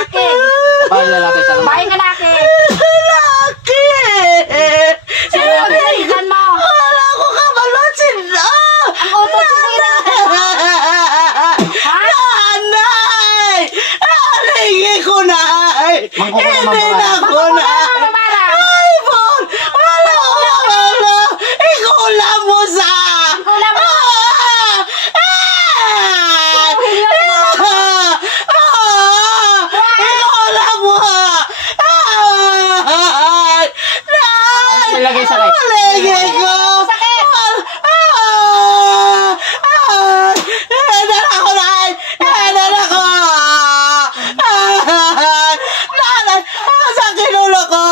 akin. Babae lalaki tanong. Babae lalaki. Lalaki! Sino ang pinalitan mo? Wala ko kabalo, sino? Ang utos sinira. Ha? Nanay! Aringi ko na! Mangko ko naman, Hindi babae. na ko na! Mara. Ay, Bon! Wala ko kabalo! Ikulam mo sa! Ikulam mo. Ikulam mo! Ilagay sa right. Maligay ko! Dala ko na! Dala ko! Nanay! Sakit ulo ko!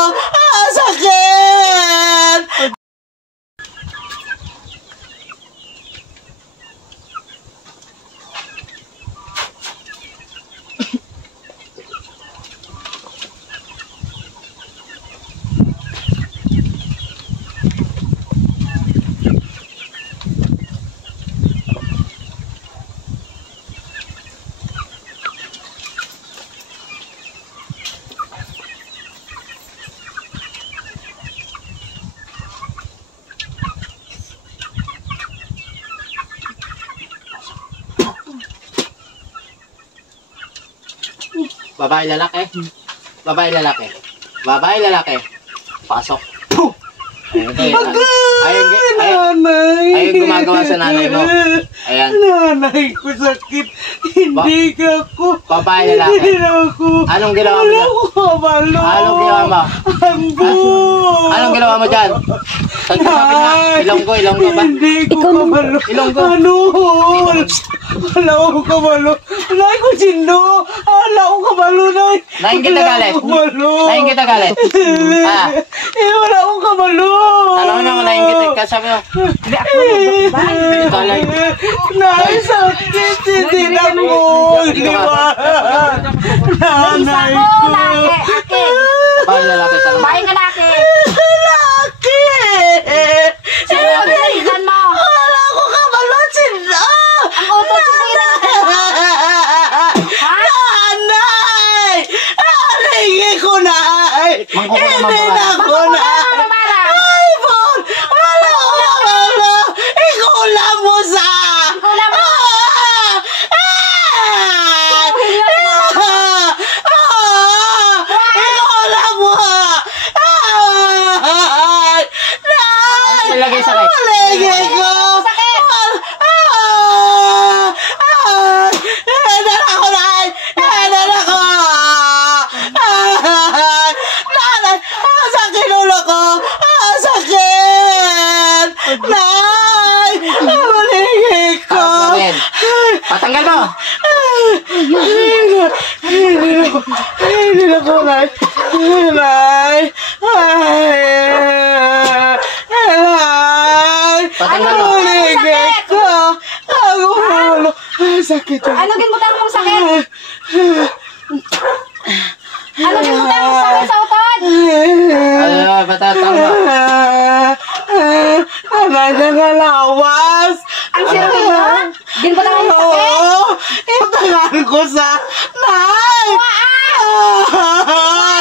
Sakit! Babae lalaki. Babae lalaki. Babae lalaki. Pasok. Ayun gumagawa sa nanay mo. Ayan. Nanay ko sakit. Hindi ka ko. Babae lalaki. Hindi ako. Anong ginawa mo Wala dyan? ko kabalo. Anong ginawa mo? Ambon. Anong ginawa mo dyan? Sabi nga, ilonggo ba? Hindi ko kabalo. Ilonggo. Ano? Wala ko kabalo. Wala ko sino. Wala ko kabalo. Nainggit na galit. Nainggit na galit. Ah. Wala ko kabalo. Tanong mo, nainggit ka. Sabi mo. Hindi ako. Ito lang. Naisakit. Hindi na mo. Di ba? Nanay Isa ko. ko, laki, akin. Babae lalaki tanong. Babae lalaki. Lalaki! Sino ang pinalitan mo? Wala ko kabalo, sino? Ang utos sinira. Ha? Nanay! Aringi ko na! Mangko ko naman, Hindi babae. na ko na! Mara. Ay, Bon! Wala ko kabalo! Ikulam mo sa! Ikulam mo. Ikulam mo! Ilagay sa right. Maligay ko! Dala ko na! Dala ko! Nanay! Sakit ulo ko! Sakit! Nay! Maligay ko! Patanggal mo. Hindi na ko, Nay! Nay! Patanggal mo. Maligay ko! Ang ulo! Sakit! Ano ginbutan mong sakit? Ano ginbutan mong sakit sa utod? Ano, patatang mo. Nagalawas! Ang siruhin mo? Ginbutan mong sakit? Oo! Itangan ko sa... Nay!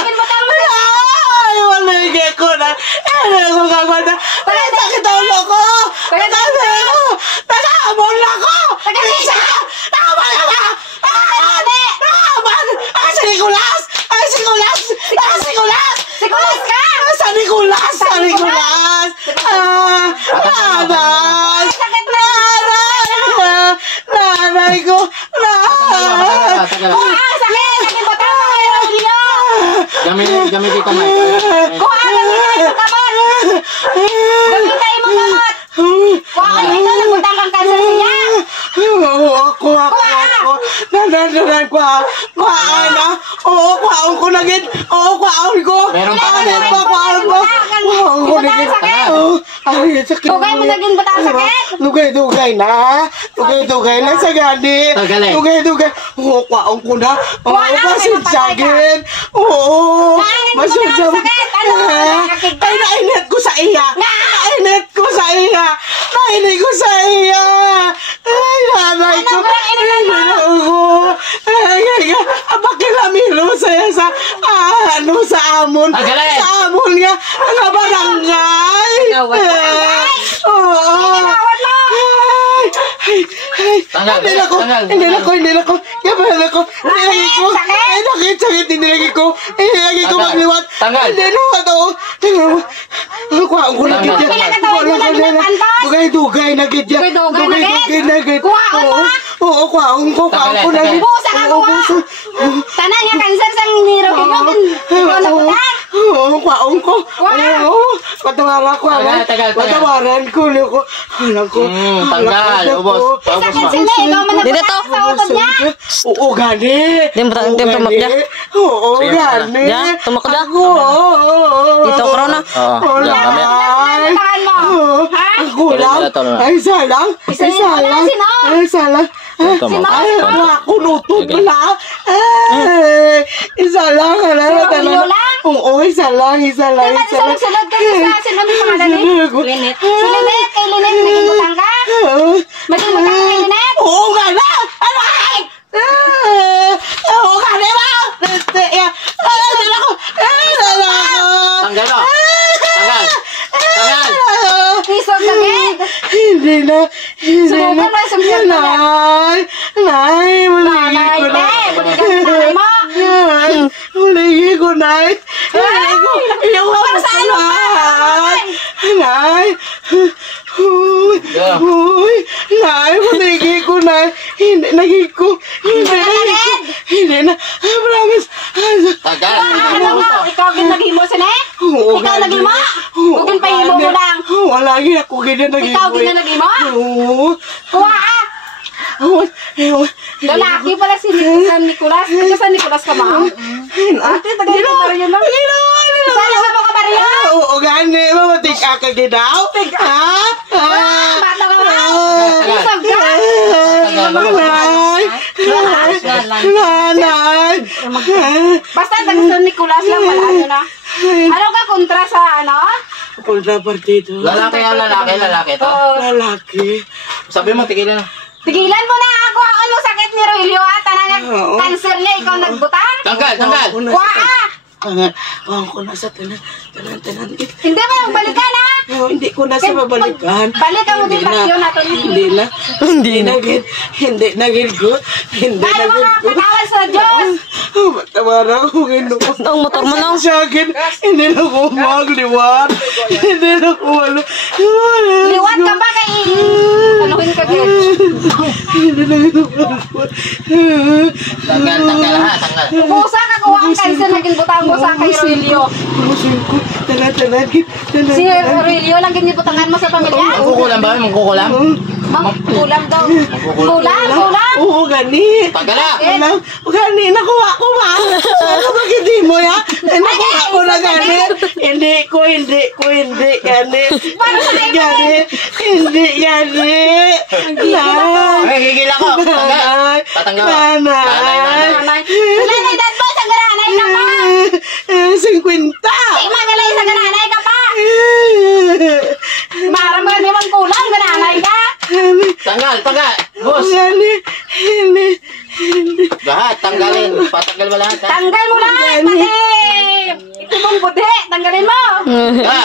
Ginbutan mo sakit? Ay! Maligay ko na! Hindi ko gagawin na! Ay, sakit ang ulo ko! Tagabi ko! Tagahamon ako! Isa! Tagahamon ako! Tagahamon! Si Nicolas! Si Nicolas! Si Nicolas! Sikulas ka! Sa Nicolas! Sa Nicolas! Nanay! Sakit na! Nanay ko! Nanay! Patanggal mo. Sakit! Ginbutan mo kayo ng gilo! Gamitin ko, Mike. Kuha ka ng kamot! Gamitin mo kamot! Kuha ka dito! Nagbutang kang kansa siya! Kuha. Nanay, kuha na. Oo, kuhaon ko na gid. Oo, kuhaon ko. Meron pa ka, meron. Kuhaon ko. Kuhaon ko na gid. Ay, sakit. Dugay mo na ginbutan ang sakit! Dugay na. Dugay na sa gani. Tagalay. Dugay. Oo, kuhaon ko na. Oo, Kuha na, may masudsagin. Oo. Kuhanin mo na ang sakit. Ano? Nakakigda? Ay, nainit ko sa iya. Nainit ko sa iya. Nainit ko sa iya. Ay, nanay ko. Ano ba ang inilan mo? Ay, nga, apakilamiro saya sa, ano, sa amon. Galing. Sa amon nga, nga barangay. Oo. Tanggal, tanggal. Hindi na ko. Yabahan ako. Hindi ko. Sakit. Hindi lagi ko magliwat. Tanggal. Hindi na ako. Kuhaan ko na gid. Dugay na gid. Dugay na gid. Oo, kuhaan ko na gid. Busa ka ko. Tanan nga kanser sang niro ko. Oo, kuhaan ko. Oo, patawaran ko. Patawaran ko. Alam ko. Tanggal, ubos. Sakit sila, ikaw man Dito. sa utod niya. Oo, gani. Di mo tumak dyan. Oo, gani. Dyan, tumak dyan. Oo. Dito ko na. Oo, diyan kami. Tahan mo. Ha? Ako lang. Ay, isa lang. Ito mo. Ay, ako lutod pala. Ay, isa lang. Ilo lang? Oo, isa lang. Dapat isa magsulod ka sa sino yung pangalan ni? Linet. Si Linet, kay Linet, naging butang ka? Maging butang ka kay Linet? Oo nga na! Aray! Oo nga na ba? Dala ko! Tanggal o. Tanggal. Isog na gid. Hindi na. Subukan mo, subukan mo. Nay, Nanay, te, buligan sa nanay mo. Muligi ko, Nay. Para sa ano ka? Nay. Uy, Nay, muligi ko, Nay. Hindi, nagi ko. Hindi na. Promise. Tanggal. Ano mo? Ikaw ginagimo sila eh? Oo, Ikaw gani. nagimo? Huwag pahimo mo lang. Wala gina ko gina nagimo. Ikaw ginagimo? Oo. Kuha ah! Lalaki pala si San Nicolas. Ito San Nicolas ka ma'am? Ate, tagay ko pa rin yun lang. Saan ka mo ka pa rin yun? Oo, gani. Mamatik ka ginaw. Ha? Bata ka ba? Isog ka? Nanay. Basta taga San Nicolas lang wala nyo na. Ano ka kontra sa ano? Kontra partido. Lalaki yan, lalaki to. Lalaki. Sabi mo, tigilan na. Tigilan mo na ako. Ano sakit ni Rogelio at tanang cancer niya ikaw nagbutang? Tanggal. Kuha ah! Ang ko na sa tanan. Hindi mo yung balikan ha? Hindi ko na sa babalikan. Balikan mo din pasyon nato ni. Hindi na gid. Hindi na gid ko. Hindi na Paano gid mga ko. patawan sa Diyos? Matawara ko Ginoo. Ang motor mo na. Sa akin, hindi na ko magliwat. Hindi na ko wala. Liwat ka ba kay anuhin ka gid? Hindi na ko magliwat. Tanggal ha, tanggal. Busa ka kuha ang cancer naging butang mo sa kay Rogelio. Pusin ko. Tanan gid. Si Rogelio lang gini butangan mo sa pamilya? Mangkukulam ba? Mangkukulam? Kulam daw. Kulam. Oo, gani. Tanggal na. Gani, nakuha ko ba? Ano ba hindi mo ya? Nakuha ko na gani. Hindi ko, gani. Gani, hindi, gani. Ay, gigil ako. Tanggal. Tatanggal. Nanay. Ilan na edad mo? Sa garanay ka pa? 50. Magalay sa garanay ka pa? Maraming naman kulang garanay ka? Tanggal. Boss. Gani, hindi. Lahat, tanggalin. Patanggal mo lahat ha. Tanggal mo lang, pati itibong budhe, tanggalin mo. Ha.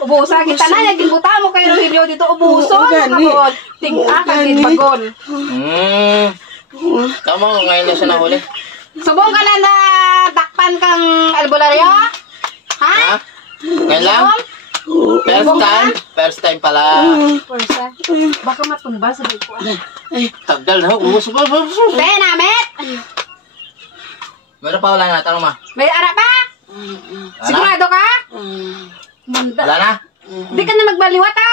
Ubusa, kita na, naging buta mo kay Rogelio dito, ubuso, Gani. nakabot. Ting-a, kagin bagon. Tama mo, ngayon na siya nahuli. Subong ka na na dakpan kang albularyo? Ha? Ha? Ngayon lang? First time pala. Pursa. Baka matumba sa ko. Tanggal na. Ubus. Be, namit! Meron pa wala na, tanong ma. May ara pa? Sigurado ka? Manda. Wala na? Di ka na magbaliwat ha?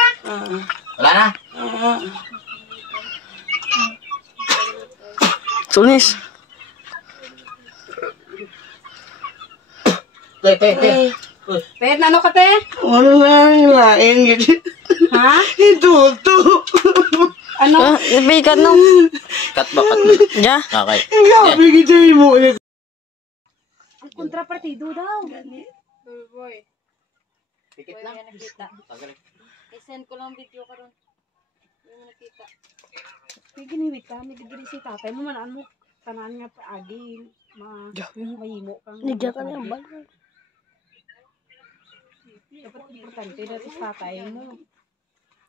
Wala na? Tunis. Te. Pe, nano ka te? Ano na yung lain, gini. Ha? Ito. Ano? Ibigan no. Cut ba? Ja. Okay. Gabi kita mo. Ang kontrapartido daw. Boy. Pikit lang. Nakita. Tanggal. I-send ko lang video karon. Hindi mo nakita. May giniwit ka, may gigiri si tatay mo, manaan mo, tanan nga pa, agi, mahimo kang. Nigyan ka niya ba? Dapat importante dito sa tatay mo.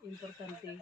Importante.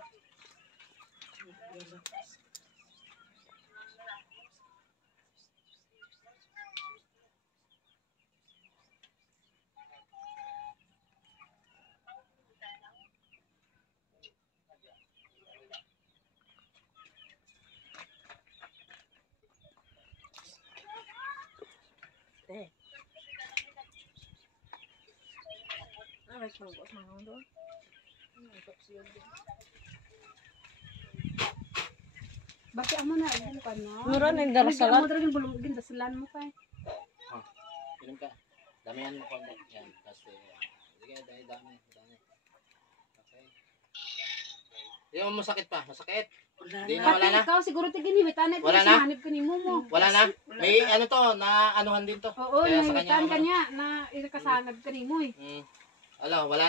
Bakit amo na ayun ka na? Mura na yung darasalan. Amo talagang bulong dasalan mo kay. Inom ka. Damihan mo konti. Yan. Kasi, sige, dami. Okay. Hindi mo masakit pa. Masakit. Hindi na, wala Pati na. ikaw siguro tiginiwitan na ito Wala na? sinanib ka ni mo. Wala na. May ano to, na anuhan din to. Oo, Kaya sa naiwitan kanya, ka niya na kasanab ka ni mo eh. Wala na. Wala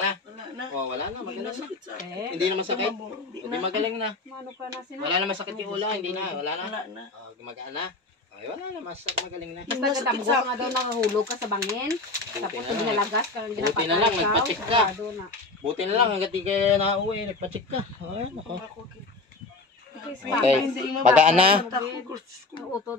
na. Oh, wala na. Hindi na Magaling na. sakit sa akin. Eh, Hindi na masakit. Hindi Hindi magaling na. ano ka na sina? Wala na masakit yung ulo. Hindi na. Wala na. Wala na. Oh, gumagaan na. Okay, wala na. Magaling na. Basta Masakit katamgo sa ka nga daw nakahulog ka sa bangin. Tapos na lang. ginalagas ka, Buti ginapatay na lang, ikaw, nagpa-check ka. sigurado na. Buti na lang. Hanggang di ka nauwi. Nagpa-check ka. Okay, nako. Ako, Okay, Okay. Hindi, Pagaan na. Ako, kursus ko. Utot